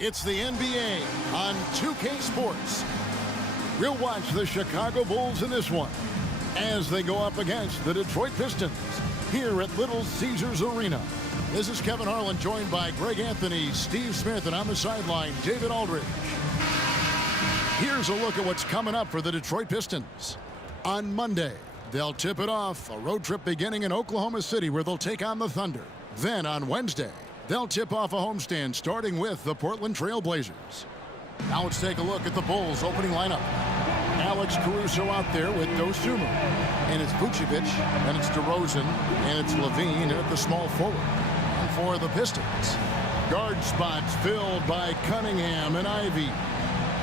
It's the NBA on 2K Sports. We'll watch the Chicago Bulls in this one as they go up against the Detroit Pistons here at Little Caesars Arena. This is Kevin Harlan, joined by Greg Anthony, Steve Smith, and on the sideline, David Aldridge. Here's a look at what's coming up for the Detroit Pistons. On Monday, they'll tip it off, a road trip beginning in Oklahoma City where they'll take on the Thunder. Then on Wednesday, they'll tip off a homestand starting with the Portland Trail Blazers. Now let's take a look at the Bulls' opening lineup. Alex Caruso out there with Dosunmu. And it's Vucevic, and it's DeRozan, and it's Levine at the small forward. And for the Pistons, guard spots filled by Cunningham and Ivy.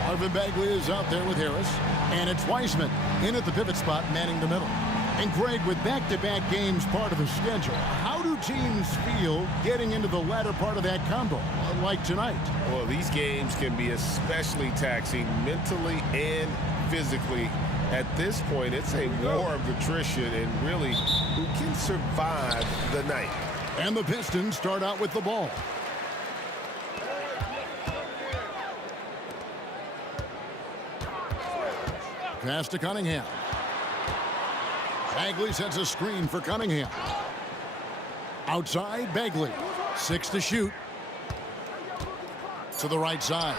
Marvin Bagley is out there with Harris, and it's Wiseman in at the pivot spot, manning the middle. And Greg, with back-to-back games part of the schedule, how do teams feel getting into the latter part of that combo, like tonight? Well, these games can be especially taxing mentally and physically. At this point, it's a war of attrition, and really, who can survive the night? And the Pistons start out with the ball. Pass to Cunningham. Bagley sets a screen for Cunningham. Outside, Bagley. 6 to shoot. To the right side.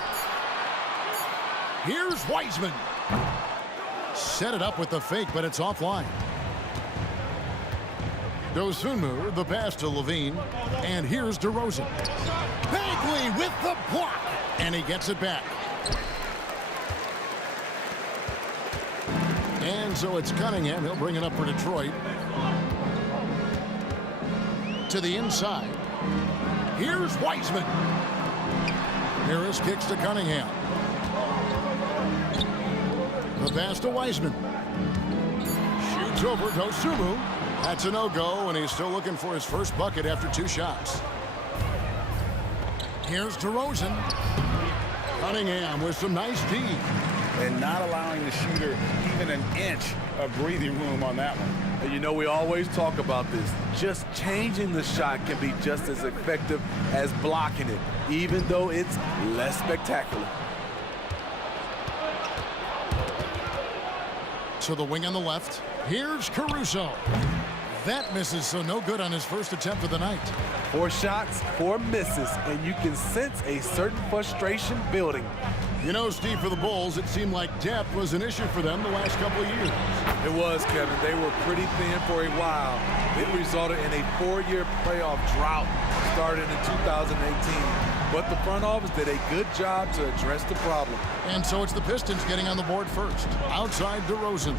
Here's Wiseman. Set it up with the fake, but it's offline. Dosunmu, the pass to Levine. And here's DeRozan. Bagley with the block. And he gets it back. And so it's Cunningham. He'll bring it up for Detroit. To the inside. Here's Wiseman. Harris kicks to Cunningham. The pass to Wiseman. Shoots over Dosunmu. That's a no-go, and he's still looking for his first bucket after 2 shots. Here's DeRozan. Cunningham with some nice D. And not allowing the shooter even an inch of breathing room on that one. And you know, we always talk about this. Just changing the shot can be just as effective as blocking it, even though it's less spectacular. To the wing on the left. Here's Caruso. That misses, so no good on his first attempt of the night. 4 shots, 4 misses, and you can sense a certain frustration building. You know, Steve, for the Bulls, it seemed like depth was an issue for them the last couple of years. It was, Kevin. They were pretty thin for a while. It resulted in a 4-year playoff drought starting in 2018. But the front office did a good job to address the problem. And so it's the Pistons getting on the board first. Outside DeRozan.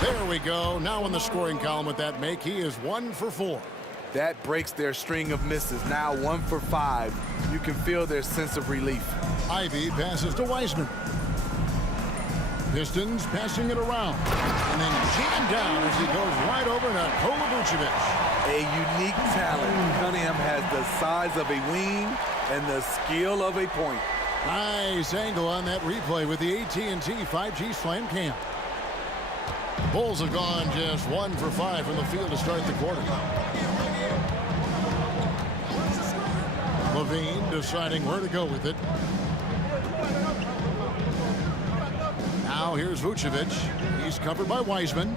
There we go. Now in the scoring column with that make, he is 1 for 4. That breaks their string of misses. Now 1 for 5. You can feel their sense of relief. Ivy passes to Wiseman. Pistons passing it around. And then jammed down as he goes right over Nikola Vucevic. A unique talent. Cunningham has the size of a wing and the skill of a point. Nice angle on that replay with the AT&T 5G Slam Cam. Bulls have gone just 1 for 5 from the field to start the quarter. Levine deciding where to go with it. Now here's Vucevic. He's covered by Wiseman.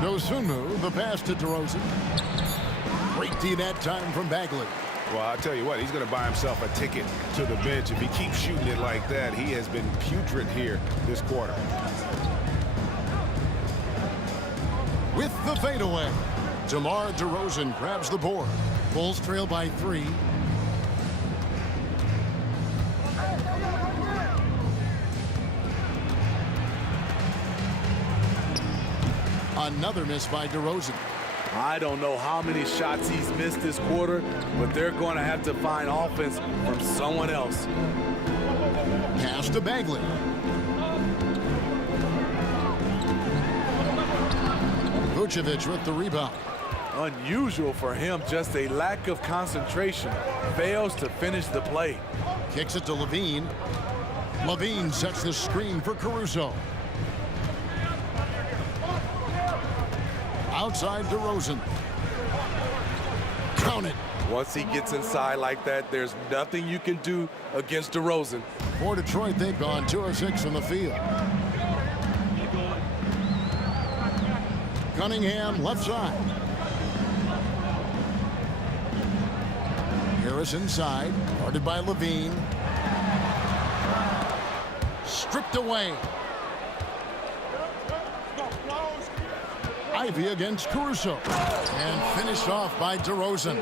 Dosunmu, the pass to DeRozan. Great D that time from Bagley. Well, I'll tell you what, he's going to buy himself a ticket to the bench. If he keeps shooting it like that, he has been putrid here this quarter. With the fadeaway, DeMar DeRozan grabs the board. Bulls trail by 3. Another miss by DeRozan. I don't know how many shots he's missed this quarter, but they're going to have to find offense from someone else. Pass to Bagley. Vucevic with the rebound. Unusual for him, just a lack of concentration. Fails to finish the play. Kicks it to Levine. Levine sets the screen for Caruso. Outside DeRozan. Count it. Once he gets inside like that, there's nothing you can do against DeRozan. For Detroit, they've gone 2 of 6 from the field. Cunningham, left side. Harris inside, guarded by Levine. Stripped away. Ivy against Caruso. And finished off by DeRozan.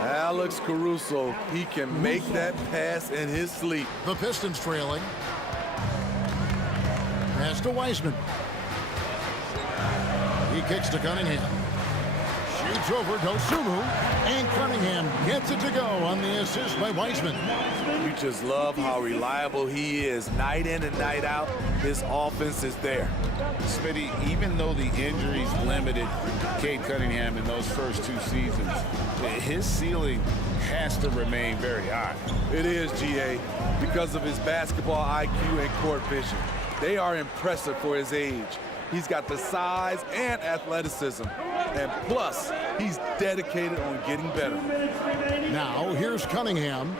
Alex Caruso, he can make that pass in his sleep. The Pistons trailing. Pass to Wiseman. He kicks to Cunningham. Shoots over Dosunmu. And Cunningham gets it to go on the assist by Wiseman. You just love how reliable he is. Night in and night out, his offense is there. Smitty, even though the injuries limited Cade Cunningham in those first 2 seasons, his ceiling has to remain very high. It is, GA, because of his basketball IQ and court vision. They are impressive for his age. He's got the size and athleticism. And plus, he's dedicated on getting better. Now, here's Cunningham.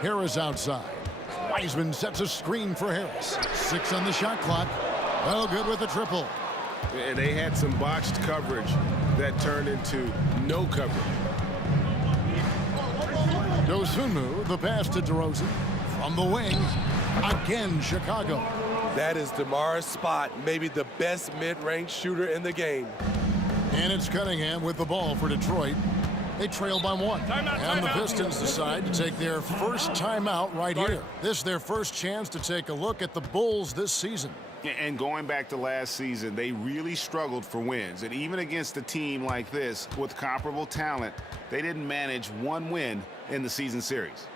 Harris outside. Wiseman sets a screen for Harris. 6 on the shot clock. Well, good with the triple. And they had some botched coverage that turned into no coverage. Dosunmu, the pass to DeRozan. From the wing, again Chicago. That is DeMar's spot, maybe the best mid-range shooter in the game. And it's Cunningham with the ball for Detroit. They trail by 1. And the Pistons decide to take their first timeout right here. This is their first chance to take a look at the Bulls this season. And going back to last season, they really struggled for wins. And even against a team like this with comparable talent, they didn't manage 1 win in the season series.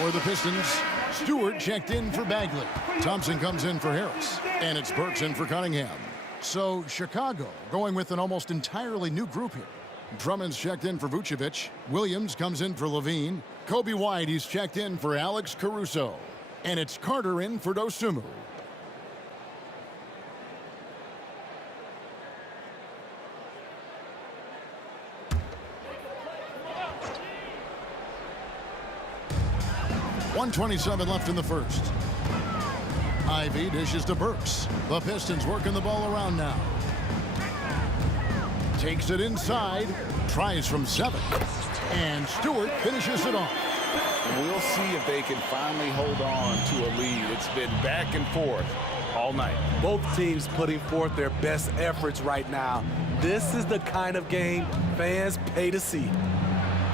For the Pistons, Stewart checked in for Bagley. Thompson comes in for Harris. And it's Burks in for Cunningham. So Chicago going with an almost entirely new group here. Drummond's checked in for Vucevic. Williams comes in for Levine. Kobe White, he's checked in for Alex Caruso. And it's Carter in for Dosunmu. .127 left in the first. Ivy dishes to Burks. The Pistons working the ball around now. Takes it inside. Tries from 7. And Stewart finishes it off. We'll see if they can finally hold on to a lead. It's been back and forth all night. Both teams putting forth their best efforts right now. This is the kind of game fans pay to see.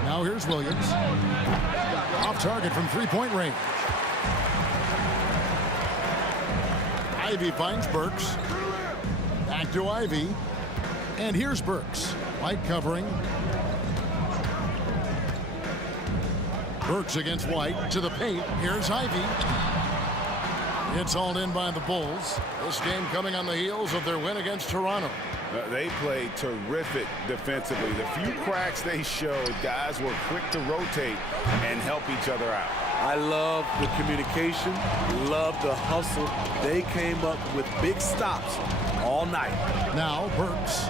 Now here's Williams. Off target from 3-point range. Ivy finds Burks. Back to Ivy. And here's Burks. White covering. Burks against White to the paint. Here's Ivy. It's hauled in by the Bulls. This game coming on the heels of their win against Toronto. They played terrific defensively. The few cracks they showed, guys were quick to rotate and help each other out. I love the communication, love the hustle. They came up with big stops all night. Now Burks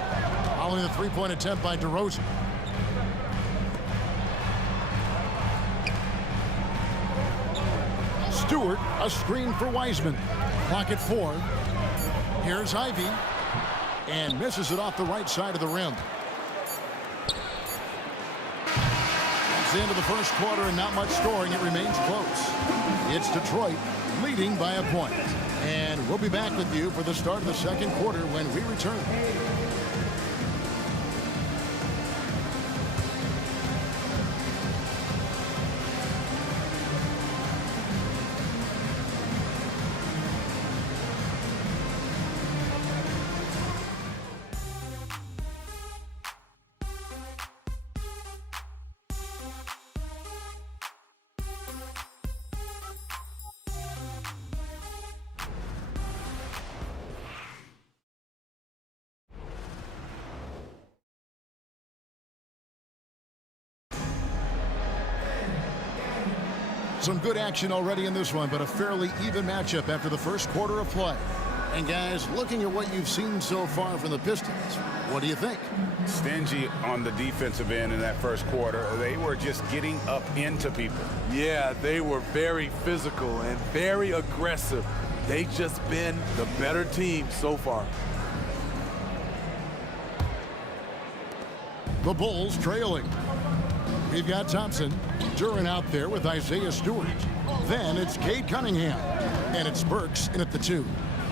following the three-point attempt by DeRozan. Stewart, a screen for Wiseman. Clock at 4. Here's Ivy. And misses it off the right side of the rim. It's the end of the first quarter and not much scoring. It remains close. It's Detroit leading by a point. And we'll be back with you for the start of the second quarter when we return. Some good action already in this one, but a fairly even matchup after the first quarter of play. And guys, looking at what you've seen so far from the Pistons, what do you think? Stingy on the defensive end in that first quarter. They were just getting up into people. Yeah, they were very physical and very aggressive. They just been the better team so far. The Bulls trailing. We've got Thompson. Duran out there with Isaiah Stewart. Then it's Cade Cunningham. And it's Burks in at the 2.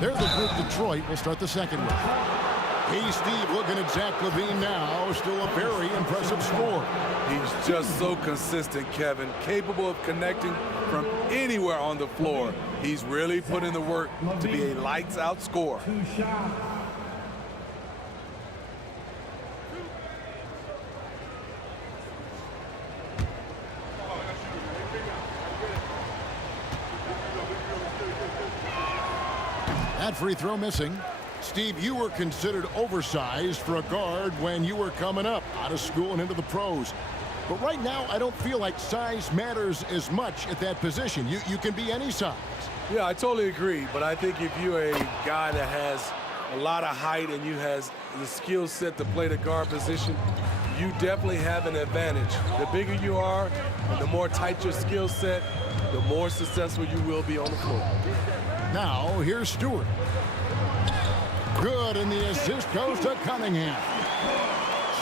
They're the group Detroit will start the second with. Hey, Steve, looking at Zach LaVine now. Still a very impressive score. He's just so consistent, Kevin. Capable of connecting from anywhere on the floor. He's really put in the work to be a lights-out scorer. That free throw missing. Steve, you were considered oversized for a guard when you were coming up out of school and into the pros. But right now, I don't feel like size matters as much at that position. You can be any size. Yeah, I totally agree. But I think if you're a guy that has a lot of height and you has the skill set to play the guard position, you definitely have an advantage. The bigger you are and the more tight your skill set, the more successful you will be on the floor. Now, here's Stewart. Good, and the assist goes to Cunningham.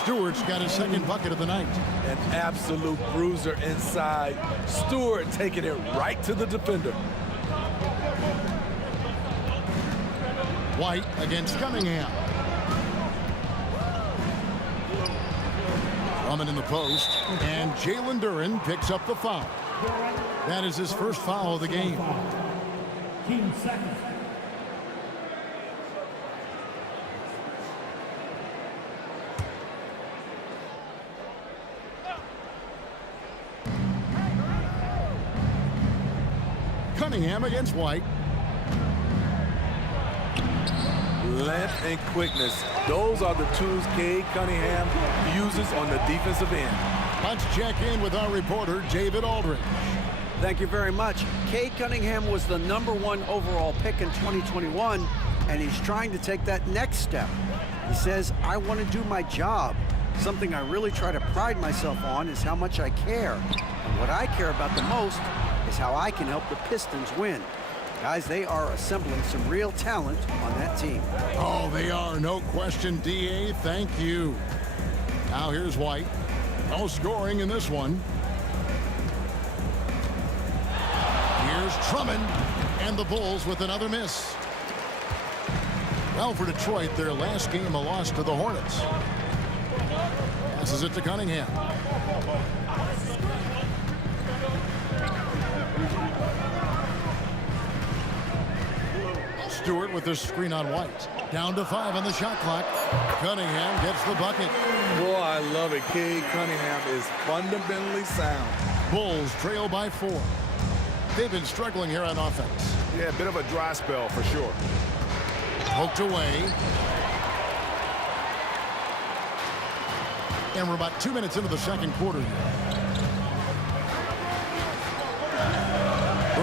Stewart's got his second bucket of the night. An absolute bruiser inside. Stewart taking it right to the defender. White against Cunningham. Drummond in the post, and Jalen Duran picks up the foul. That is his first foul of the game. Team second. Cunningham against White. Length and quickness. Those are the tools Cade Cunningham uses on the defensive end. Let's check in with our reporter, David Aldridge. Thank you very much. Cade Cunningham was the #1 overall pick in 2021, and he's trying to take that next step. He says, I want to do my job. Something I really try to pride myself on is how much I care. And what I care about the most is how I can help the Pistons win. Guys, they are assembling some real talent on that team. Oh, they are, no question, D.A. Thank you. Now here's White. No scoring in this one. Here's Drummond, and the Bulls with another miss. Well, for Detroit, their last game a loss to the Hornets. Passes it to Cunningham. Stewart with the screen on White. Down to 5 on the shot clock. Cunningham gets the bucket. Boy, I love it. Cade Cunningham is fundamentally sound. Bulls trail by 4. They've been struggling here on offense. Yeah, a bit of a dry spell for sure. Poked away. And we're about 2 minutes into the second quarter here.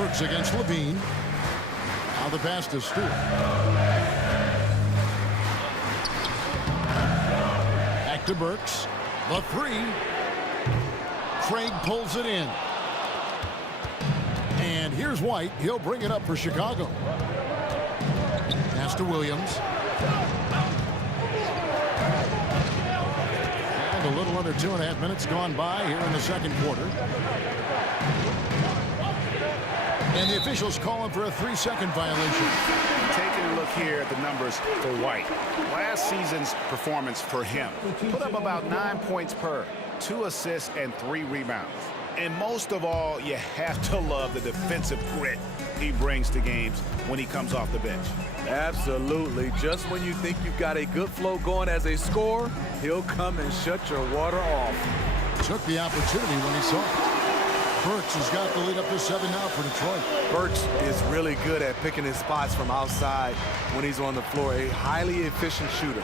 Burks against Levine. Now the pass to Stewart. Back to Burks. The three. Craig pulls it in. And here's White. He'll bring it up for Chicago. Pass to Williams. And a little under 2.5 minutes gone by here in the second quarter. And the officials calling for a 3-second violation. Taking a look here at the numbers for White. Last season's performance for him put up about 9 points per, 2 assists and 3 rebounds. And most of all, you have to love the defensive grit he brings to games when he comes off the bench. Absolutely. Just when you think you've got a good flow going as a scorer, he'll come and shut your water off. Took the opportunity when he saw it. Burks has got the lead up to 7 now for Detroit. Burks is really good at picking his spots from outside when he's on the floor. A highly efficient shooter.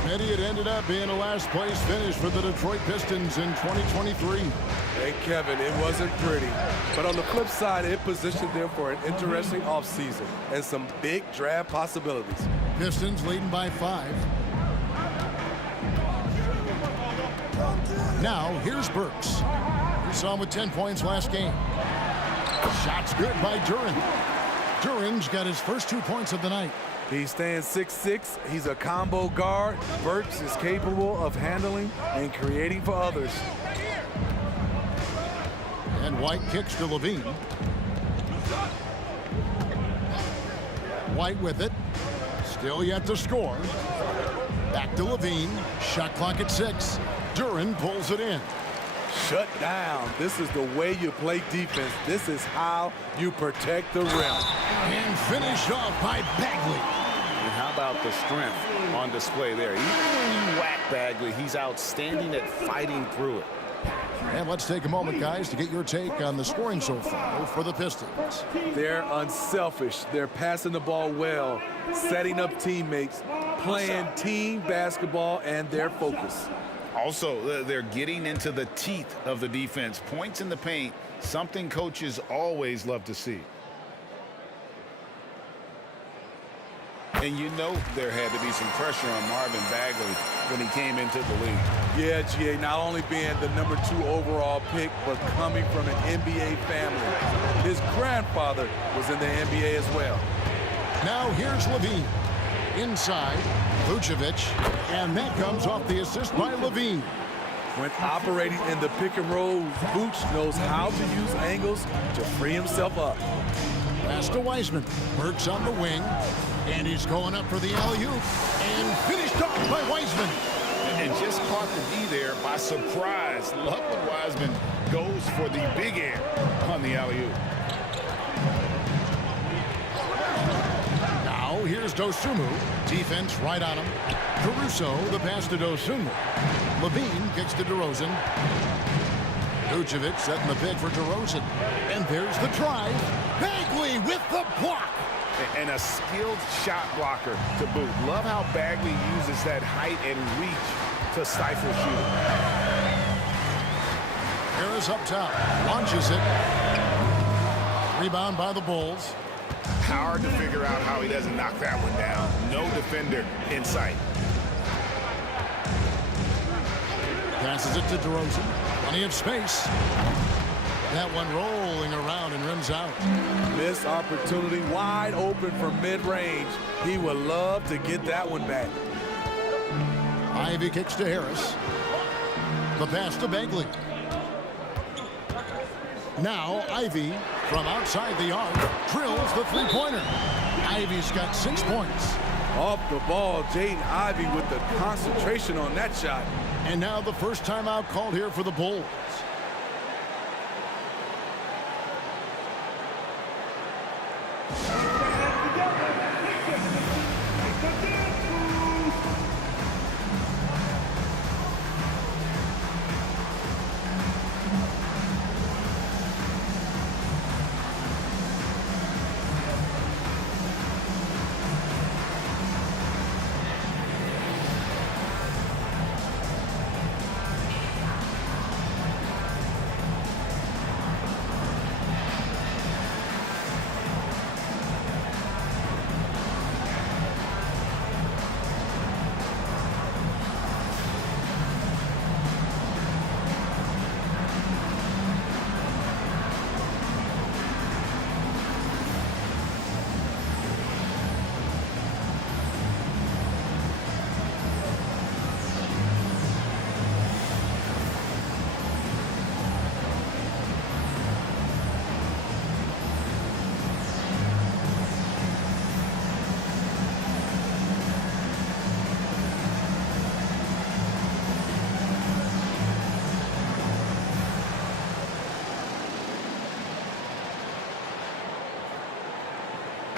Smitty, it ended up being a last place finish for the Detroit Pistons in 2023. Hey, Kevin, it wasn't pretty. But on the flip side, it positioned them for an interesting offseason and some big draft possibilities. Pistons leading by 5. Now, here's Burks. We saw him with 10 points last game. Shots good by Duren. Duren's got his first 2 points of the night. He stands 6'6". He's a combo guard. Burks is capable of handling and creating for others. And White kicks to Levine. White with it. Still yet to score. Back to Levine. Shot clock at 6. Duren pulls it in. Shut down. This is the way you play defense. This is how you protect the rim. And finished off by Bagley. And how about the strength on display there? Even when you whack Bagley, he's outstanding at fighting through it. And let's take a moment, guys, to get your take on the scoring so far for the Pistons. They're unselfish. They're passing the ball well, setting up teammates, playing team basketball, and their focus. Also, they're getting into the teeth of the defense. Points in the paint, something coaches always love to see. And you know there had to be some pressure on Marvin Bagley when he came into the league. Yeah, GA, not only being the number 2 overall pick, but coming from an NBA family. His grandfather was in the NBA as well. Now here's Levine. Inside, Vucevic, and that comes off the assist by Levine. When operating in the pick and roll, Vooch knows how to use angles to free himself up. Pass to Wiseman. Burks on the wing, and he's going up for the alley-oop, and finished off by Wiseman. And just caught the D there by surprise. Love when Wiseman goes for the big air on the alley-oop. Now here's Dosunmu. Defense right on him. Caruso, the pass to Dosunmu. Levine kicks to DeRozan. Vucevic setting the pick for DeRozan. And there's the drive. Bagley with the block. And a skilled shot blocker to boot. Love how Bagley uses that height and reach to stifle shooting. Harris up top. Launches it. Rebound by the Bulls. Hard to figure out how he doesn't knock that one down. No defender in sight. Passes it to DeRozan. Plenty of space. That one rolling around and rims out. Missed opportunity, wide open from mid-range. He would love to get that one back. Ivy kicks to Harris. The pass to Bagley. Now Ivy from outside the arc drills the three-pointer. Ivy's got 6 points. Off the ball, Jaden Ivey with the concentration on that shot. And now the first timeout called here for the Bulls.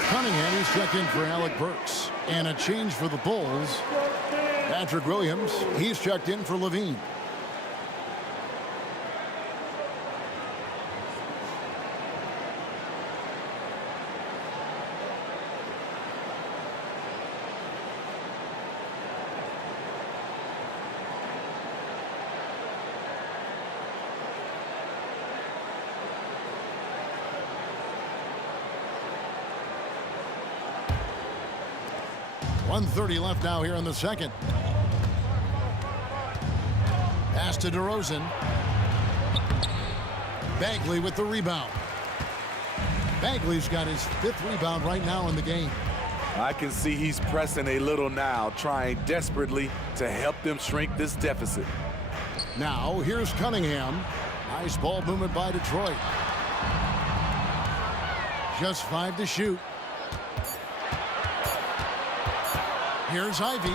Cunningham, he's checked in for Alec Burks. And a change for the Bulls. Patrick Williams, he's checked in for Levine. .130 left now here in the second. Pass to DeRozan. Bagley with the rebound. Bagley's got his 5th rebound right now in the game. I can see he's pressing a little now, trying desperately to help them shrink this deficit. Now, here's Cunningham. Nice ball movement by Detroit. Just 5 to shoot. Here's Ivy.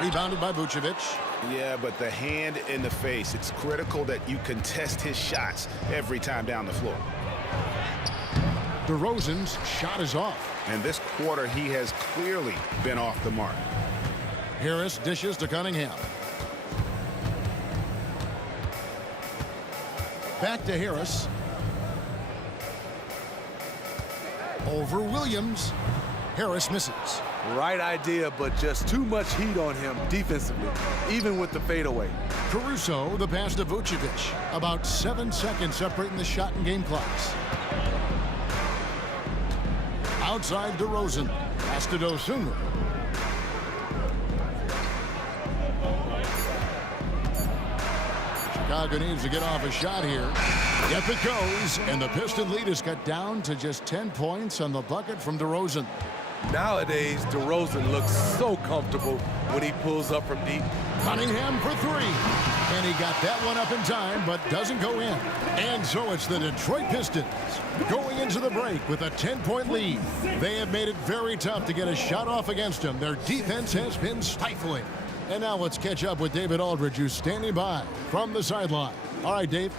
Rebounded by Vucevic. Yeah, but the hand in the face, it's critical that you contest his shots every time down the floor. DeRozan's shot is off. And this quarter, he has clearly been off the mark. Harris dishes to Cunningham. Back to Harris. Over Williams. Harris misses. Right idea, but just too much heat on him defensively, even with the fadeaway. Caruso, the pass to Vucevic. About 7 seconds separating the shot and game clocks. Outside DeRozan. Pass to Dosunmu. Chicago needs to get off a shot here. Yep, it goes. And the Piston lead is cut down to just 10 points on the bucket from DeRozan. Nowadays, DeRozan looks so comfortable when he pulls up from deep. Cunningham for 3. And he got that one up in time, but doesn't go in. And so it's the Detroit Pistons going into the break with a 10-point lead. They have made it very tough to get a shot off against them. Their defense has been stifling. And now let's catch up with David Aldridge, who's standing by from the sideline. All right, Dave.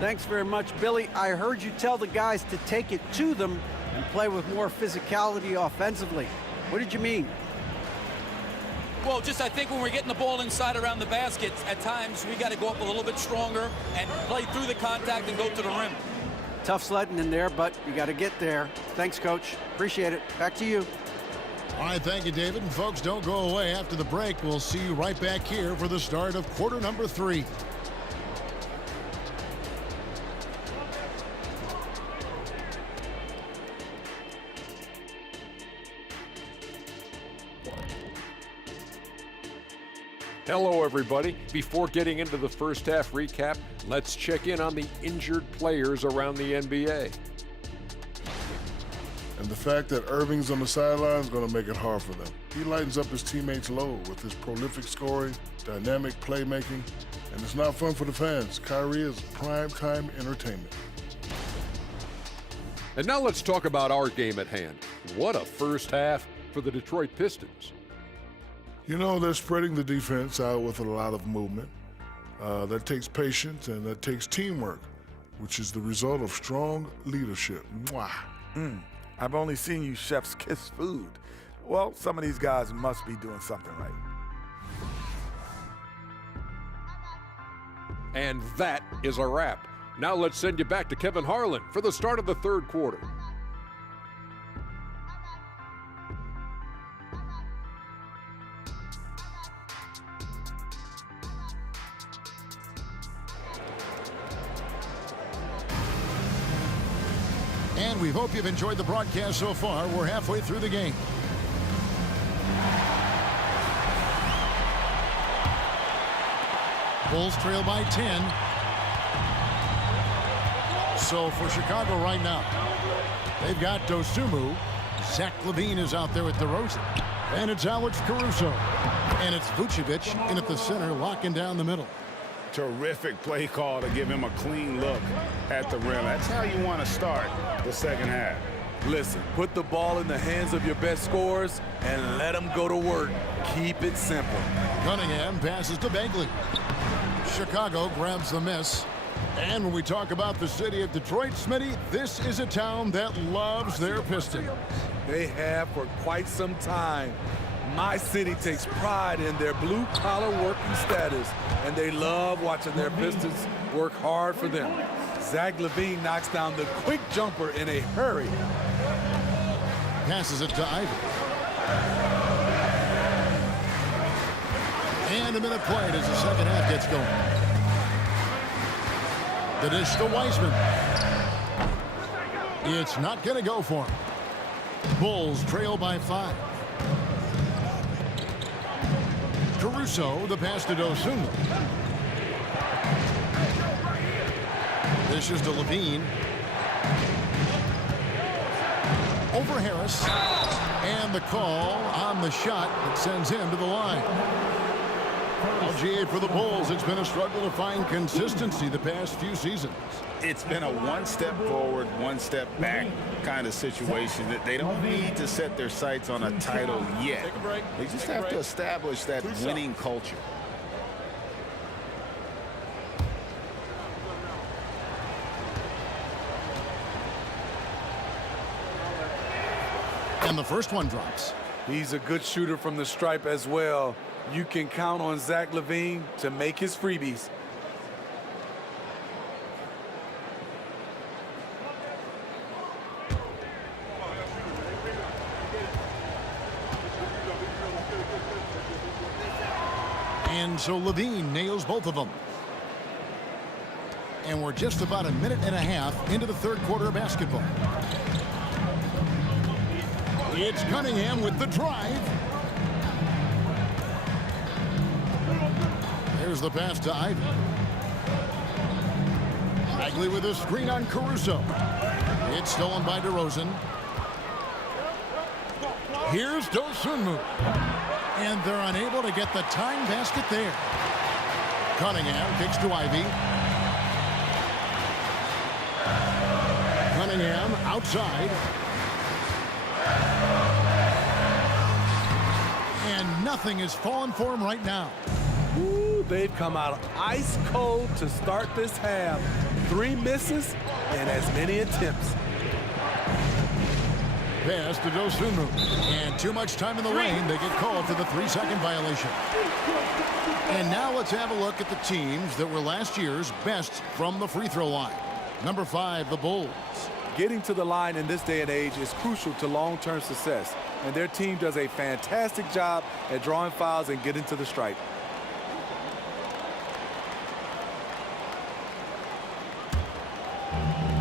Thanks very much, Billy. I heard you tell the guys to take it to them and play with more physicality offensively. What did you mean? Well, just I think when we're getting the ball inside around the basket, at times we got to go up a little bit stronger and play through the contact and go to the rim. Tough sledding in there, but you got to get there. Thanks, Coach. Appreciate it. Back to you. All right, thank you, David. And folks, don't go away. After the break, we'll see you right back here for the start of quarter number 3. Hello, everybody. Before getting into the first half recap, let's check in on the injured players around the NBA. And the fact that Irving's on the sideline is going to make it hard for them. He lightens up his teammates' load with his prolific scoring, dynamic playmaking, and it's not fun for the fans. Kyrie is prime-time entertainment. And now let's talk about our game at hand. What a first half for the Detroit Pistons. You know, they're spreading the defense out with a lot of movement. That takes patience and that takes teamwork, which is the result of strong leadership. Mwah. I've only seen you chefs kiss food. Well, some of these guys must be doing something right. And that is a wrap. Now let's send you back to Kevin Harlan for the start of the third quarter. And we hope you've enjoyed the broadcast so far. We're halfway through the game. Bulls trail by 10. So for Chicago right now, they've got Dosunmu. Zach LaVine is out there with DeRozan. And it's Alex Caruso. And it's Vucevic in at the center, locking down the middle. Terrific play call to give him a clean look at the rim. That's how you want to start the second half. Listen, put the ball in the hands of your best scorers and let them go to work. Keep it simple. Cunningham passes to Bagley. Chicago grabs the miss. And when we talk about the city of Detroit, Smitty, this is a town that loves their Pistons. They have for quite some time. My city takes pride in their blue-collar working status, and they love watching their Pistons work hard for them. Zach LaVine knocks down the quick jumper in a hurry. Passes it to Ivy. And a minute played as the second half gets going. The dish to Wiseman. It's not going to go for him. Bulls trail by 5. Caruso, the pass to Dosunmu. This is to Levine. Over Harris. And the call on the shot that sends him to the line. LGA for the Bulls. It's been a struggle to find consistency the past few seasons. It's been a one step forward, one step back kind of situation. That they don't need to set their sights on a title yet. They just have to establish that winning culture. And the first one drops. He's a good shooter from the stripe as well. You can count on Zach LaVine to make his freebies. And so Levine nails both of them. And we're just about a minute and a half into the third quarter of basketball. It's Cunningham with the drive. There's the pass to Ivy. Bagley with a screen on Caruso. It's stolen by DeRozan. Here's Dosunmu. And they're unable to get the tying basket there. Cunningham kicks to Ivy. Cunningham outside. And nothing is falling for him right now. Ooh, they've come out ice cold to start this half. 3 misses and as many attempts. Pass to Dosunmu. And too much time in the lane. They get called for the 3-second violation. And now let's have a look at the teams that were last year's best from the free throw line. Number 5, the Bulls. Getting to the line in this day and age is crucial to long-term success. And their team does a fantastic job at drawing fouls and getting to the stripe.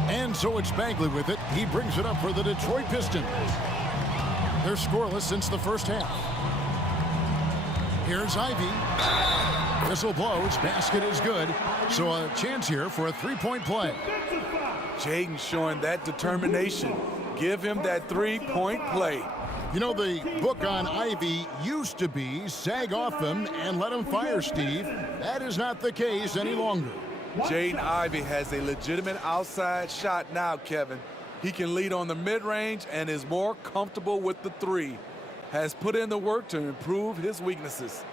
And so it's Bagley with it. He brings it up for the Detroit Pistons. They're scoreless since the first half. Here's Ivy. Whistle blows. Basket is good. So a chance here for a 3-point play. Jaden showing that determination. Give him that 3-point play. You know, the book on Ivy used to be sag off him and let him fire, Steve. That is not the case any longer. Jaden Ivey has a legitimate outside shot now, Kevin. He can lead on the mid-range and is more comfortable with the 3. Has put in the work to improve his weaknesses.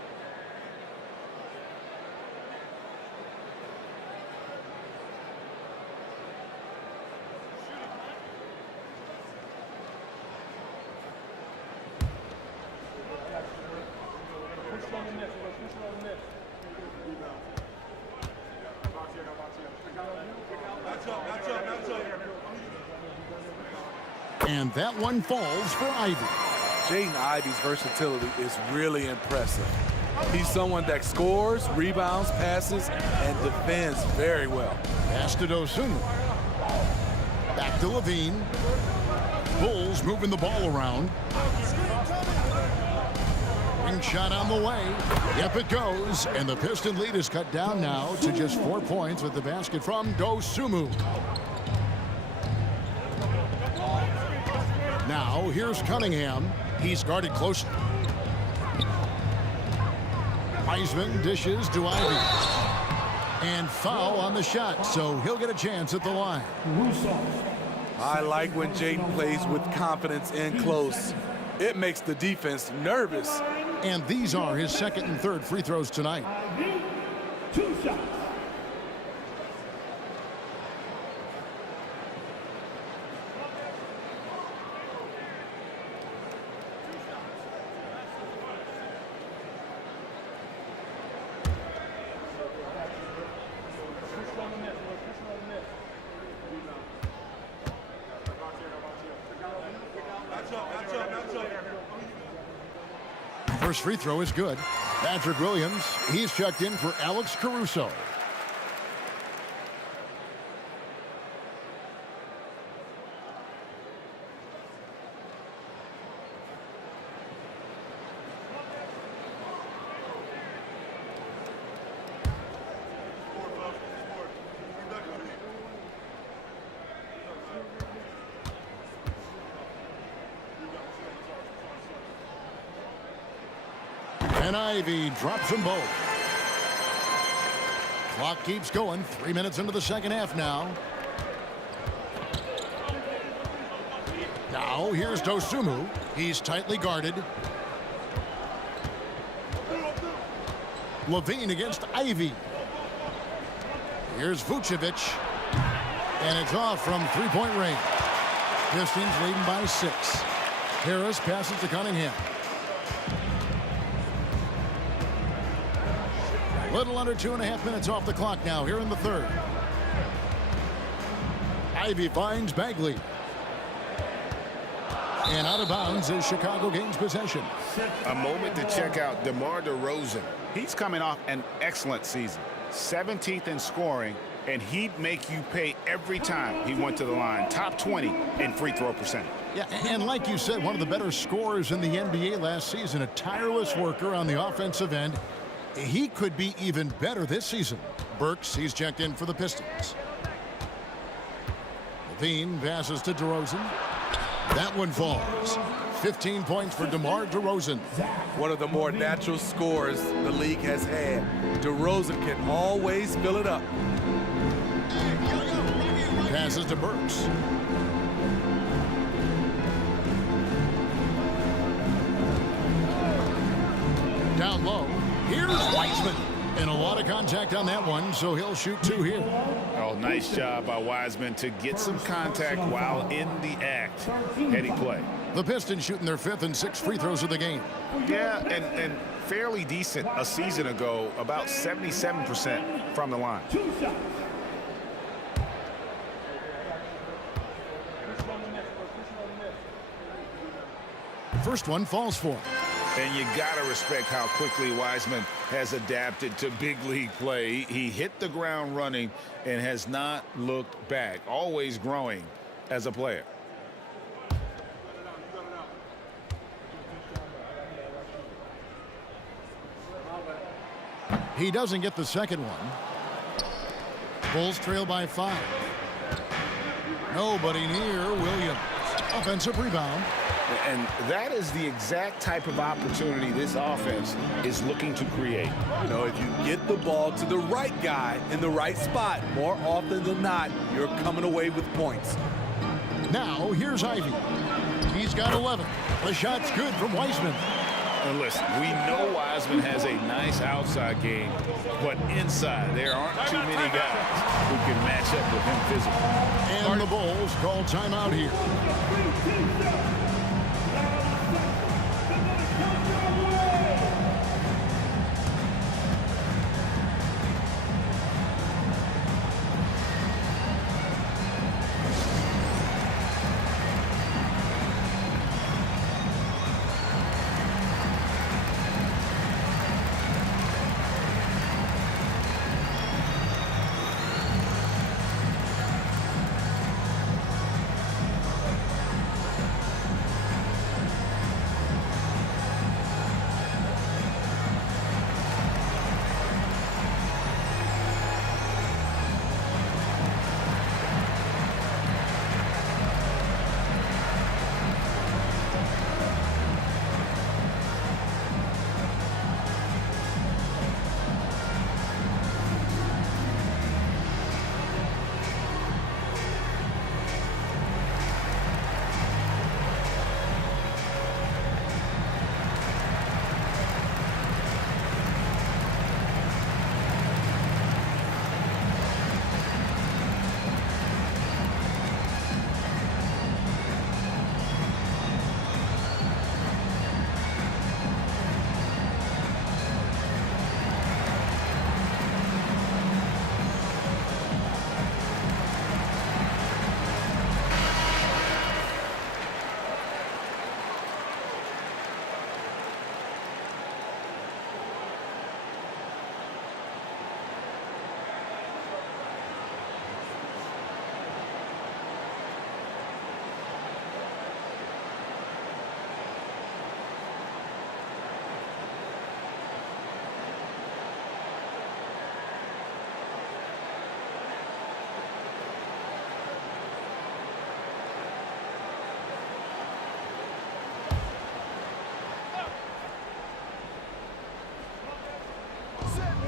And that one falls for Ivy. Jaden Ivey's versatility is really impressive. He's someone that scores, rebounds, passes, and defends very well. Pass to Dosunmu. Back to Levine. Bulls moving the ball around. Ring shot on the way. Yep, it goes. And the Piston lead is cut down now to just 4 points with the basket from Dosunmu. Now, here's Cunningham. He's guarded closely. Wiseman dishes to Ivy. And foul on the shot, so he'll get a chance at the line. I like when Jaden plays with confidence in close. It makes the defense nervous. And these are his second and third free throws tonight. 2 shots. First free throw is good. Patrick Williams, he's checked in for Alex Caruso. And Ivy drops them both. Clock keeps going. 3 minutes into the second half now. Now here's Dosunmu. He's tightly guarded. Levine against Ivy. Here's Vucevic. And it's off from three-point range. Pistons leading by 6. Harris passes to Cunningham. Little under 2.5 minutes off the clock now here in the third. Ivy finds Bagley. And out of bounds as Chicago gains possession. A moment to check out DeMar DeRozan. He's coming off an excellent season. 17th in scoring, and he'd make you pay every time he went to the line. Top 20 in free throw percentage. Yeah, and like you said, one of the better scorers in the NBA last season. A tireless worker on the offensive end. He could be even better this season. Burks, he's checked in for the Pistons. Levine passes to DeRozan. That one falls. 15 points for DeMar DeRozan. One of the more natural scorers the league has had. DeRozan can always fill it up. Passes to Burks. Down low. Here's Wiseman. And a lot of contact on that one, so he'll shoot 2 here. Oh, nice job by Wiseman to get some contact while in the act. Heady play. The Pistons shooting their 5th and 6th free throws of the game. Yeah, and fairly decent a season ago, about 77% from the line. First one falls for him. And you got to respect how quickly Wiseman has adapted to big league play. He hit the ground running and has not looked back, always growing as a player. He doesn't get the second one. Bulls trail by 5. Nobody near Williams. Offensive rebound. And that is the exact type of opportunity this offense is looking to create. You know, if you get the ball to the right guy in the right spot, more often than not, you're coming away with points. Now, here's Ivy. He's got 11. The shot's good from Wiseman. And listen, we know Wiseman has a nice outside game, but inside there aren't too many guys who can match up with him physically. And the Bulls call timeout here.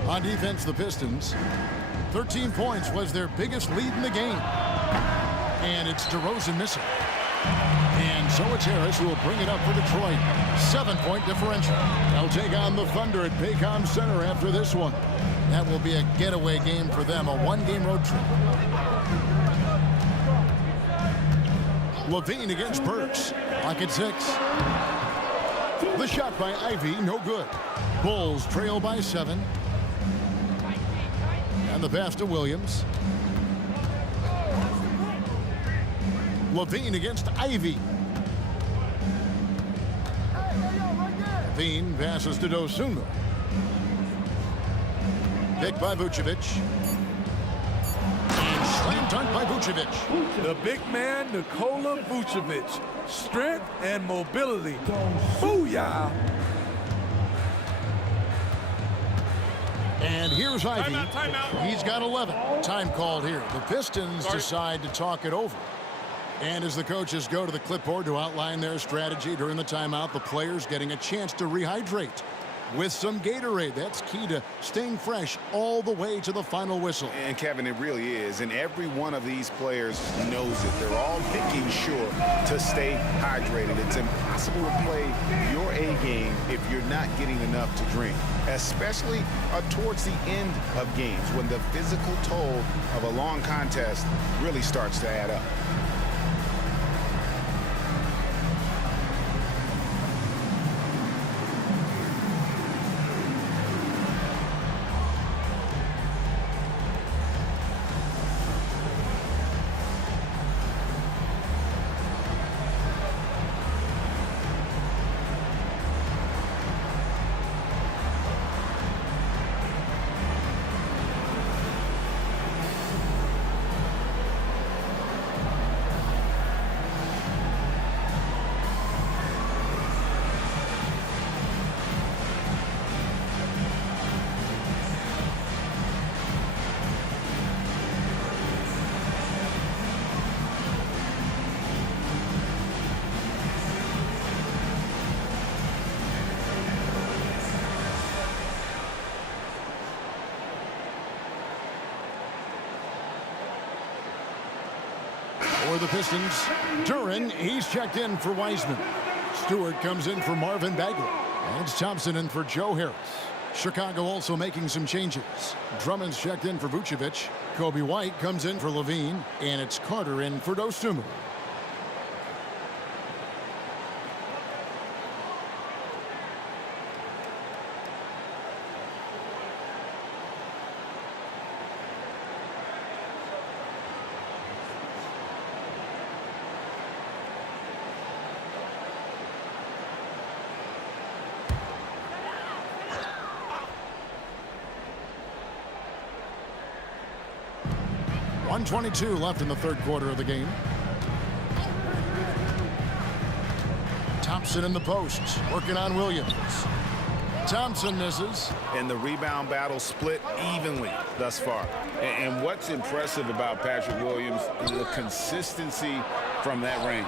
On defense, the Pistons, 13 points was their biggest lead in the game. And it's DeRozan missing. And so it's Harris who will bring it up for Detroit. 7-point differential. They'll take on the Thunder at Paycom Center after this one. That will be a getaway game for them, a one-game road trip. Levine against Burks. Clock at 6. The shot by Ivy, no good. Bulls trail by 7. And the pass to Williams. Levine against Ivy. Levine passes to Dosunmu. Picked by Vucevic. And slam dunk by Vucevic. The big man, Nikola Vucevic. Strength and mobility. Booyah! And here's Ivy. Timeout. He's got 11. Time called here. The Pistons decide to talk it over. And as the coaches go to the clipboard to outline their strategy during the timeout, the players getting a chance to rehydrate with some Gatorade. That's key to staying fresh all the way to the final whistle. And Kevin, it really is. And every one of these players knows it. They're all making sure to stay hydrated. It's impossible to play your A game if you're not getting enough to drink, especially towards the end of games when the physical toll of a long contest really starts to add up. For the Pistons, Duran, he's checked in for Wiseman. Stewart comes in for Marvin Bagley. And it's Thompson in for Joe Harris. Chicago also making some changes. Drummond's checked in for Vucevic. Kobe White comes in for Levine. And it's Carter in for Dosunmu. .122 left in the third quarter of the game. Thompson in the post, working on Williams. Thompson misses. And the rebound battle split evenly thus far. And what's impressive about Patrick Williams is the consistency from that range.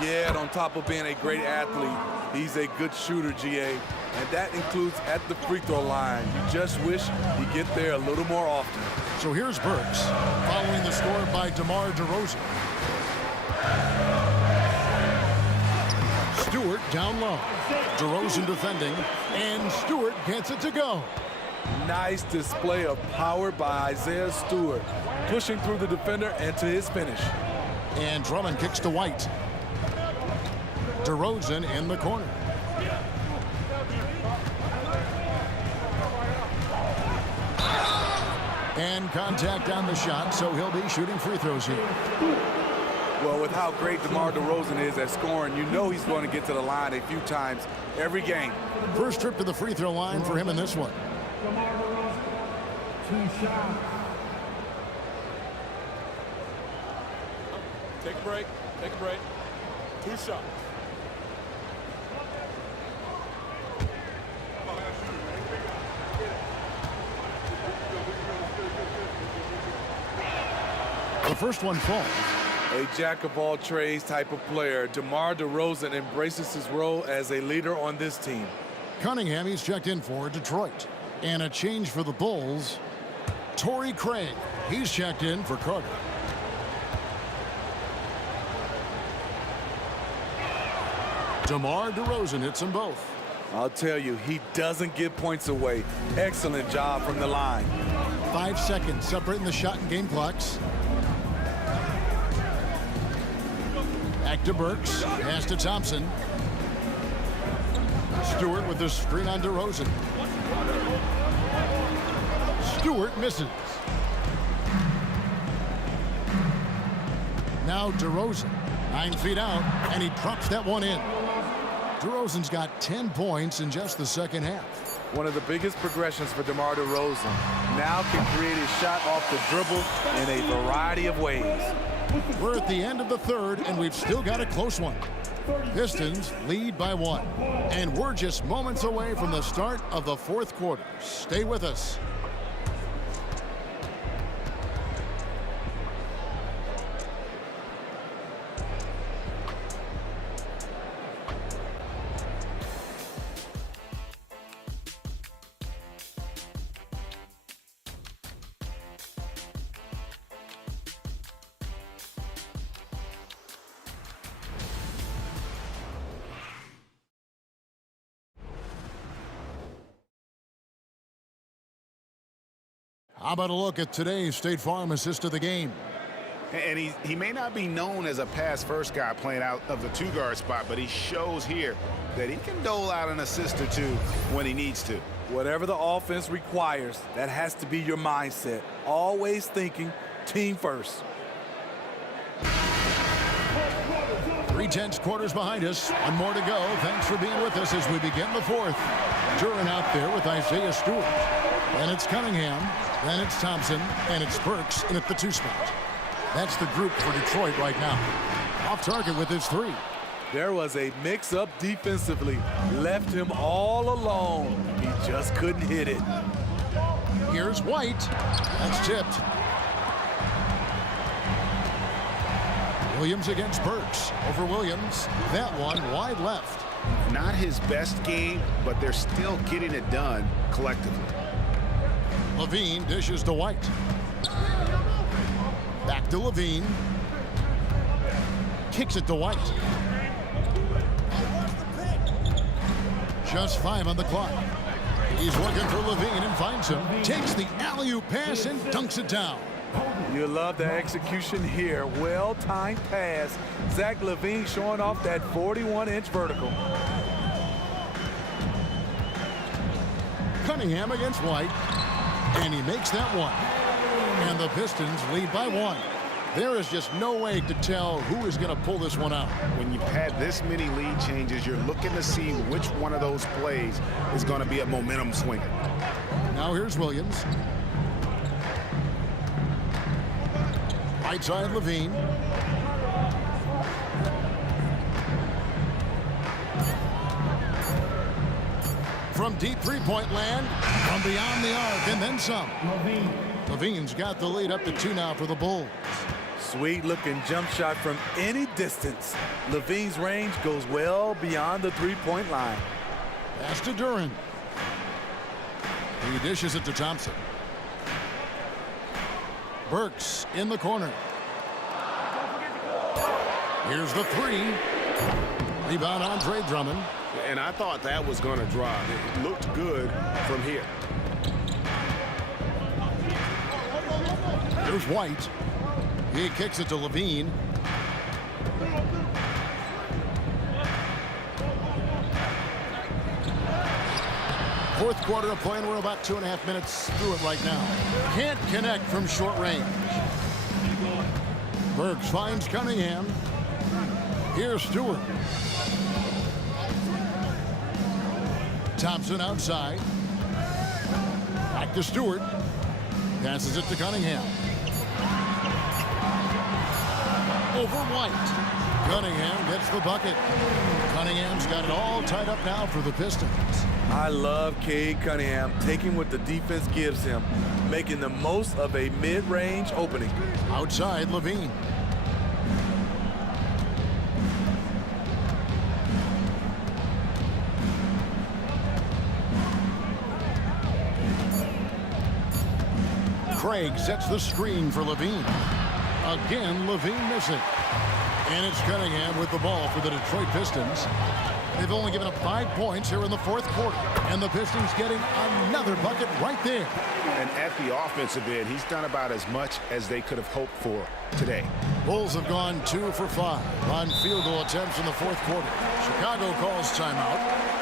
Yeah, and on top of being a great athlete, he's a good shooter, GA. And that includes at the free throw line. You just wish he'd get there a little more often. So here's Burks, following the score by DeMar DeRozan. Stewart down low. DeRozan defending, and Stewart gets it to go. Nice display of power by Isaiah Stewart, pushing through the defender and to his finish. And Drummond kicks to White. DeRozan in the corner. And contact on the shot, so he'll be shooting free throws here. Well, with how great DeMar DeRozan is at scoring, you know he's going to get to the line a few times every game. First trip to the free throw line for him in this one. DeMar DeRozan, 2 shots. Take a break. Take a break. 2 shots. The first one falls. A jack-of-all-trades type of player, DeMar DeRozan embraces his role as a leader on this team. Cunningham, he's checked in for Detroit. And a change for the Bulls. Torrey Craig. He's checked in for Carter. DeMar DeRozan hits them both. I'll tell you, he doesn't give points away. Excellent job from the line. 5 seconds separating the shot and game clocks. Back to Burks. Pass to Thompson. Stewart with the screen on DeRozan. Stewart misses. Now DeRozan. 9 feet out, and he drops that one in. DeRozan's got 10 points in just the second half. One of the biggest progressions for DeMar DeRozan. Now can create a shot off the dribble in a variety of ways. We're at the end of the third, and we've still got a close one. Pistons lead by 1. And we're just moments away from the start of the fourth quarter. Stay with us. How about a look at today's State Farm assist of the game? And he may not be known as a pass-first guy playing out of the two-guard spot, but he shows here that he can dole out an assist or two when he needs to. Whatever the offense requires, that has to be your mindset. Always thinking team first. 3/10 quarters behind us. One more to go. Thanks for being with us as we begin the fourth. Duran out there with Isaiah Stewart. Then it's Cunningham. Then it's Thompson. And it's Burks in at the 2 spot. That's the group for Detroit right now. Off target with his 3. There was a mix-up defensively. Left him all alone. He just couldn't hit it. Here's White. That's tipped. Williams against Burks. Over Williams. That one wide left. Not his best game, but they're still getting it done collectively. Levine dishes to White. Back to Levine. Kicks it to White. Just 5 on the clock. He's working for Levine and finds him. Takes the alley-oop pass and dunks it down. You love the execution here. Well-timed pass. Zach LaVine showing off that 41-inch vertical. Cunningham against White. And he makes that one. And the Pistons lead by 1. There is just no way to tell who is going to pull this one out. When you've had this many lead changes, you're looking to see which one of those plays is going to be a momentum swinger. Now here's Williams. Right side Levine. From deep three-point land, from beyond the arc, and then some. Levine's got the lead up to 2 now for the Bulls. Sweet-looking jump shot from any distance. Levine's range goes well beyond the three-point line. Pass to Duran. He dishes it to Thompson. Burks in the corner. Here's the 3. Rebound Andre Drummond. And I thought that was going to drop. It looked good from here. Here's White. He kicks it to Levine. Fourth quarter of play, and we're about 2.5 minutes through it right now. Can't connect from short range. Burks finds Cunningham. Here's Stewart. Thompson outside. Back to Stewart. Passes it to Cunningham. Over White. Cunningham gets the bucket. Cunningham's got it all tied up now for the Pistons. I love Cade Cunningham taking what the defense gives him, making the most of a mid-range opening. Outside Levine. Craig sets the screen for Levine. Again, Levine missing. And it's Cunningham with the ball for the Detroit Pistons. They've only given up 5 points here in the fourth quarter. And the Pistons getting another bucket right there. And at the offensive end, he's done about as much as they could have hoped for today. Bulls have gone 2 for 5 on field goal attempts in the fourth quarter. Chicago calls timeout.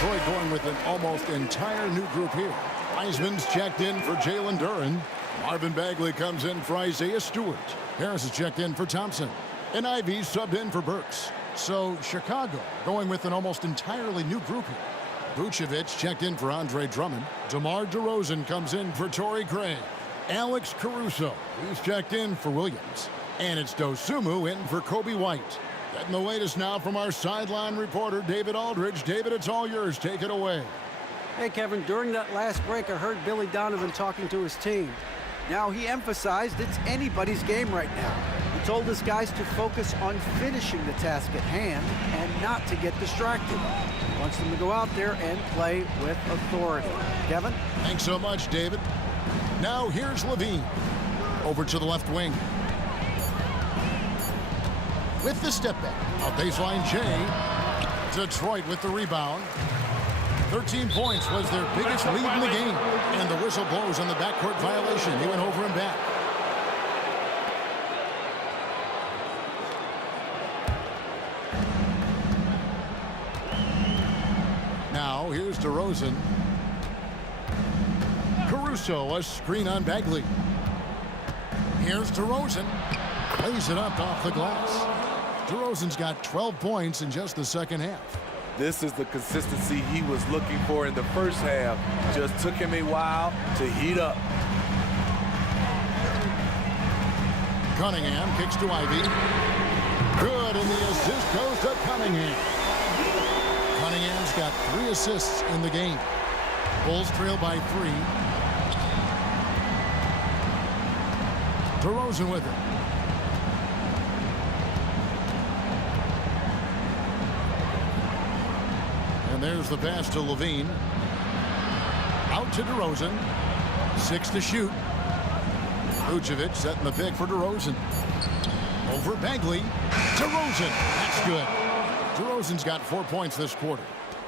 Detroit going with an almost entire new group here. Wiseman's checked in for Jalen Duren. Marvin Bagley comes in for Isaiah Stewart. Harris is checked in for Thompson. And Ivy subbed in for Burks. So Chicago going with an almost entirely new group here. Vucevic checked in for Andre Drummond. DeMar DeRozan comes in for Torrey Craig. Alex Caruso, he's checked in for Williams. And it's Dosunmu in for Kobe White. Getting the latest now from our sideline reporter, David Aldridge. David, it's all yours. Take it away. Hey, Kevin, during that last break, I heard Billy Donovan talking to his team. Now, he emphasized it's anybody's game right now. He told his guys to focus on finishing the task at hand and not to get distracted. He wants them to go out there and play with authority. Kevin? Thanks so much, David. Now, here's Levine. Over to the left wing. With the step back, a baseline J. Detroit with the rebound. 13 points was their biggest lead in the game. And the whistle blows on the backcourt violation. He went over and back. Now, here's DeRozan. Caruso, a screen on Bagley. Here's DeRozan. Plays it up off the glass. DeRozan's got 12 points in just the second half. This is the consistency he was looking for in the first half. Just took him a while to heat up. Cunningham kicks to Ivy. Good, and the assist goes to Cunningham. Cunningham's got 3 assists in the game. Bulls trail by 3. DeRozan with it. And there's the pass to Levine. Out to DeRozan. 6 to shoot. Vucevic setting the pick for DeRozan. Over Bagley. DeRozan. That's good. DeRozan's got 4 points this quarter.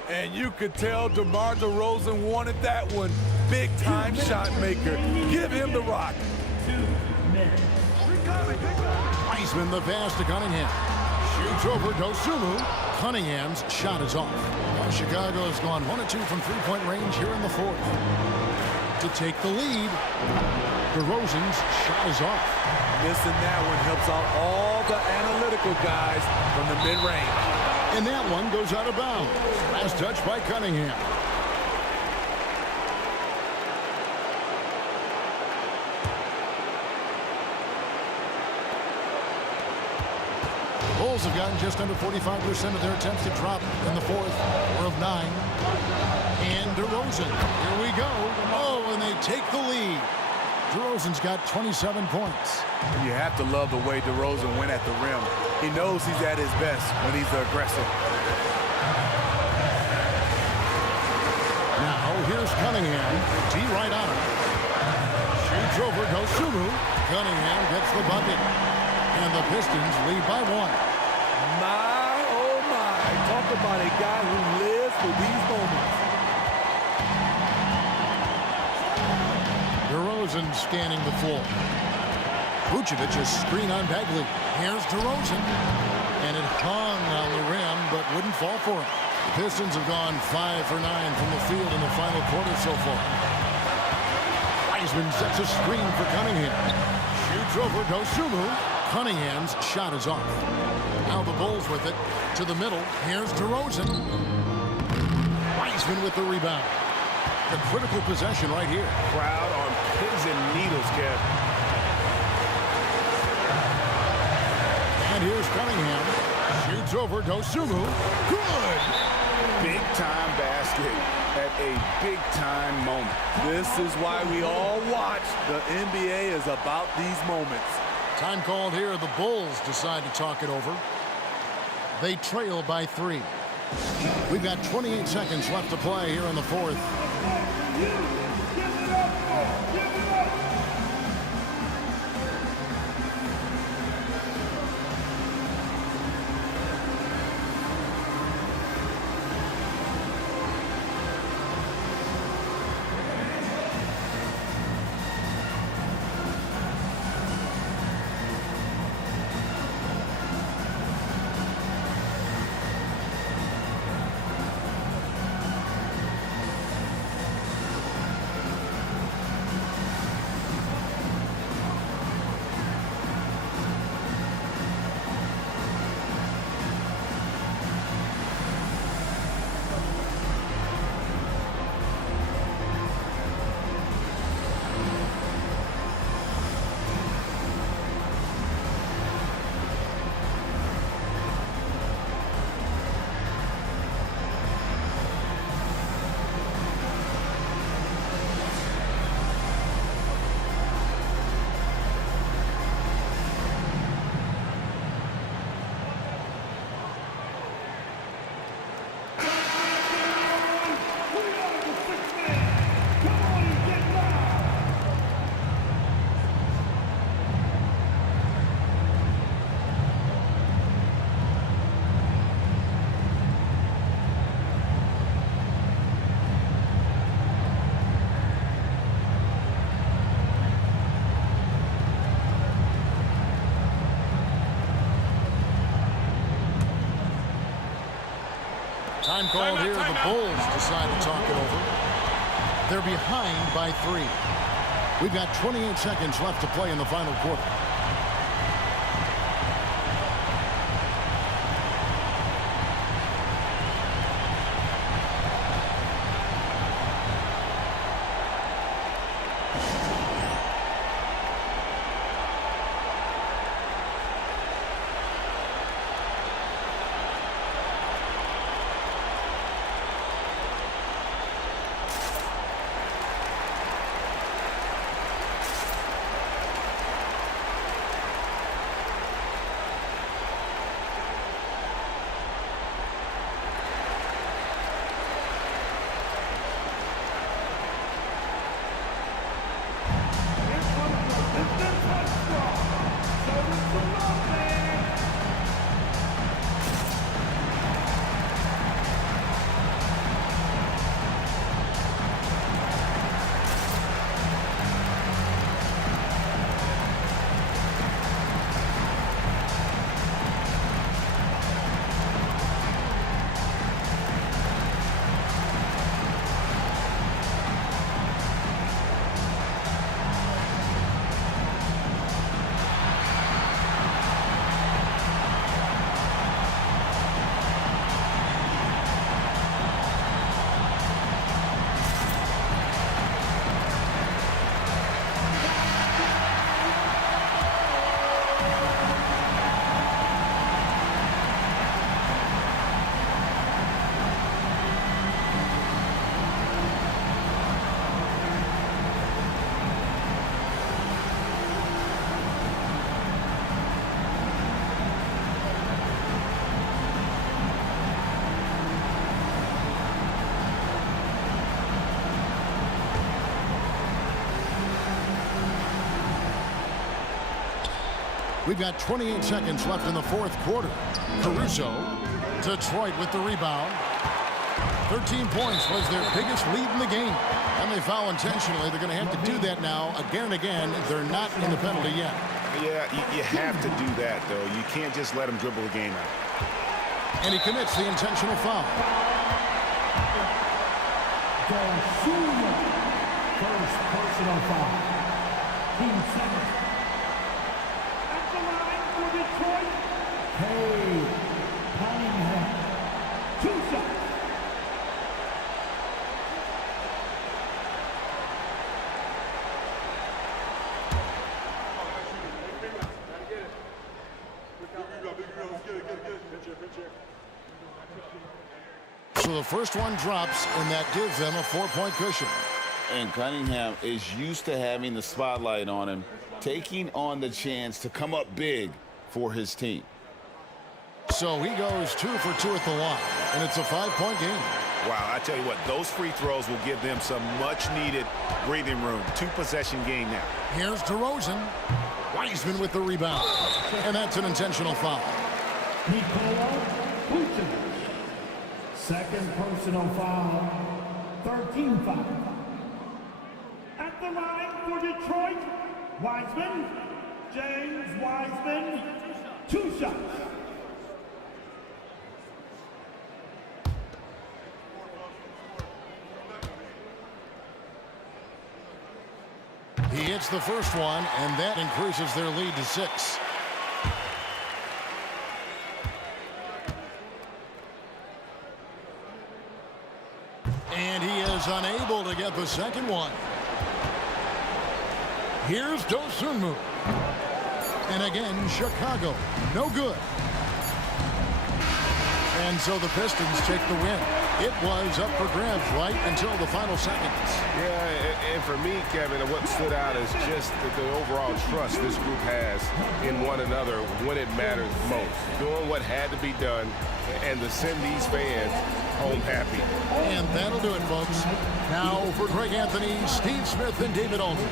And you could tell DeMar DeRozan wanted that one. Big-time shot maker. Give him the rock. 2 minutes. Wiseman the pass to Cunningham. Shoots over Dosunmu. Cunningham's shot is off. Chicago has gone 1 of 2 from three-point range here in the fourth. To take the lead, DeRozan's shot is off. Missing that one helps out all the analytical guys from the mid-range. And that one goes out of bounds. Last touch by Cunningham. Bulls have gotten just under 45% of their attempts to drop in the fourth, 4 of 9. And DeRozan, here we go. Oh, and they take the lead. DeRozan's got 27 points. You have to love the way DeRozan went at the rim. He knows he's at his best when he's the aggressor. Now, here's Cunningham. D right on him. Shoots over, goes Sumu. Cunningham gets the bucket. And the Pistons lead by 1. My, oh my. Talk about a guy who lives for these moments. DeRozan scanning the floor. Vucevic a screen on Bagley. Here's DeRozan. And it hung on the rim, but wouldn't fall for him. The Pistons have gone 5 for 9 from the field in the final quarter so far. Wiseman sets a screen for Cunningham. Shoots over, goes Sumu. Cunningham's shot is off. Now the Bulls with it to the middle. Here's DeRozan. Wiseman with the rebound. The critical possession right here. Crowd on pins and needles, Kev. And here's Cunningham. Shoots over, goes Sumu. Good! Big-time basket at a big-time moment. This is why we all watch. The NBA is about these moments. Time called here. The Bulls decide to talk it over. They trail by 3. We've got 28 seconds left to play here in the fourth. Time called here. The Bulls decide to talk it over. They're behind by 3. We've got 28 seconds left to play in the final quarter. We've got 28 seconds left in the fourth quarter. Caruso, Detroit with the rebound. 13 points was their biggest lead in the game. And they foul intentionally. They're going to have to do that now again and again. They're not in the penalty yet. Yeah, you have to do that, though. You can't just let them dribble the game out. And he commits the intentional foul. First personal foul. Team second. At the line for Detroit, Cade Cunningham. 2 shots. So the first one drops, and that gives them a 4-point cushion. And Cunningham is used to having the spotlight on him, taking on the chance to come up big for his team. So he goes 2 for 2 at the line, and it's a 5-point game. Wow, I tell you what, those free throws will give them some much-needed breathing room. 2-possession game now. Here's DeRozan. Wiseman with the rebound. And that's an intentional foul. Nikola Vucevic. Second personal foul. 13 foul. At the line for Detroit, Wiseman. James Wiseman. 2 shots. He hits the first one, and that increases their lead to 6. And he is unable to get the second one. Here's Dosunmu. And again, Chicago. No good. And so the Pistons take the win. It was up for grabs right until the final seconds. Yeah, and for me, Kevin, what stood out is just the overall trust this group has in one another when it matters most. Doing what had to be done and to send these fans home happy. And that'll do it, folks. Now for Greg Anthony, Steve Smith, and David Aldridge.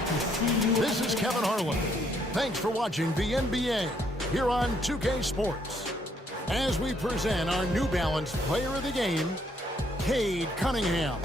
This is Kevin Harlan. Thanks for watching the NBA here on 2K Sports. As we present our New Balance Player of the Game, Cade Cunningham.